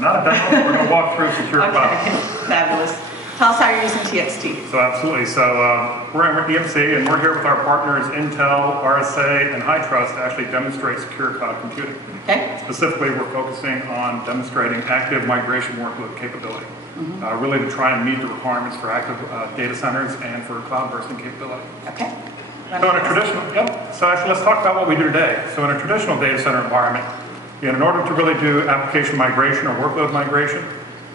Not a demo, we're going to walk through secure cloud. Okay, fabulous. Tell us how you're using TXT. So absolutely. So we're in EMC, and we're here with our partners Intel, RSA, and HITRUST to actually demonstrate secure cloud computing. Okay. Specifically, we're focusing on demonstrating active migration workload capability, really to try and meet the requirements for active data centers and for cloud bursting capability. Okay. So in a traditional, so actually let's talk about what we do today. So in a traditional data center environment, in order to really do application migration or workload migration,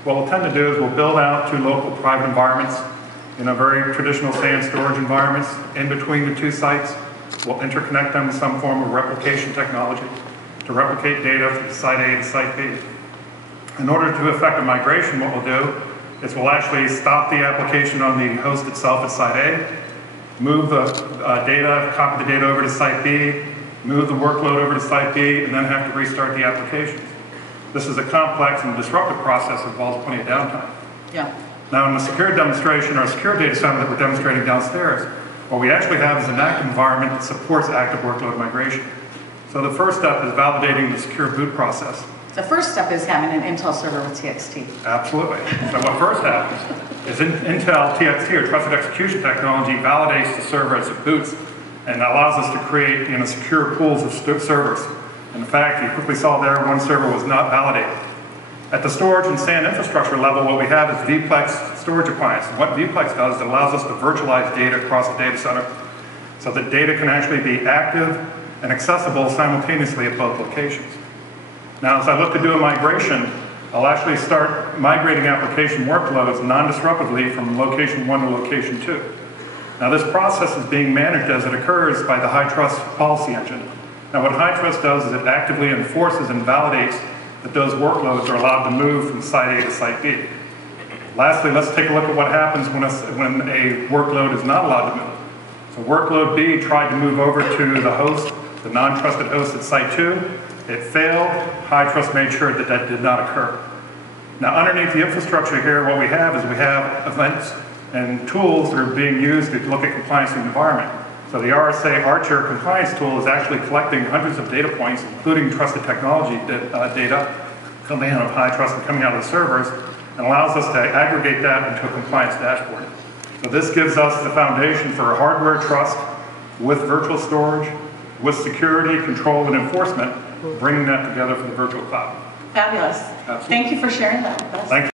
what we'll tend to do is we'll build out two local private environments in a very traditional SAN storage environments in between the two sites. We'll interconnect them with some form of replication technology to replicate data from site A to site B. In order to effect a migration, what we'll do is we'll actually stop the application on the host itself at site A, move the data, copy the data over to site B, move the workload over to site B, and then have to restart the applications. This is a complex and disruptive process that involves plenty of downtime. Yeah. Now in the secure demonstration, our secure data center that we're demonstrating downstairs, what we actually have is an active environment that supports active workload migration. So the first step is validating the secure boot process. The first step is having an Intel server with TXT. Absolutely. So what first happens is Intel TXT, or Trusted Execution Technology, validates the server as it boots and allows us to create secure pools of servers. In fact, you quickly saw there one server was not validated. At the storage and SAN infrastructure level, what we have is vPlex storage appliance. And what vPlex does is it allows us to virtualize data across the data center so that data can actually be active and accessible simultaneously at both locations. Now, as I look to do a migration, I'll actually start migrating application workloads non-disruptively from location 1 to location 2. Now, this process is being managed as it occurs by the HITRUST policy engine. Now, what HITRUST does is it actively enforces and validates that those workloads are allowed to move from site A to site B. Lastly, let's take a look at what happens when a workload is not allowed to move. So workload B tried to move over to the host, the non-trusted host at site 2. It failed. HITRUST made sure that that did not occur. Now, underneath the infrastructure here, what we have is we have events and tools that are being used to look at compliance in the environment. So the RSA Archer compliance tool is actually collecting hundreds of data points, including trusted technology data coming out of HITRUST and coming out of the servers, and allows us to aggregate that into a compliance dashboard. So this gives us the foundation for hardware trust with virtual storage, with security, control, and enforcement, bringing that together for the virtual cloud. Fabulous. Absolutely. Thank you for sharing that with us. Thank you.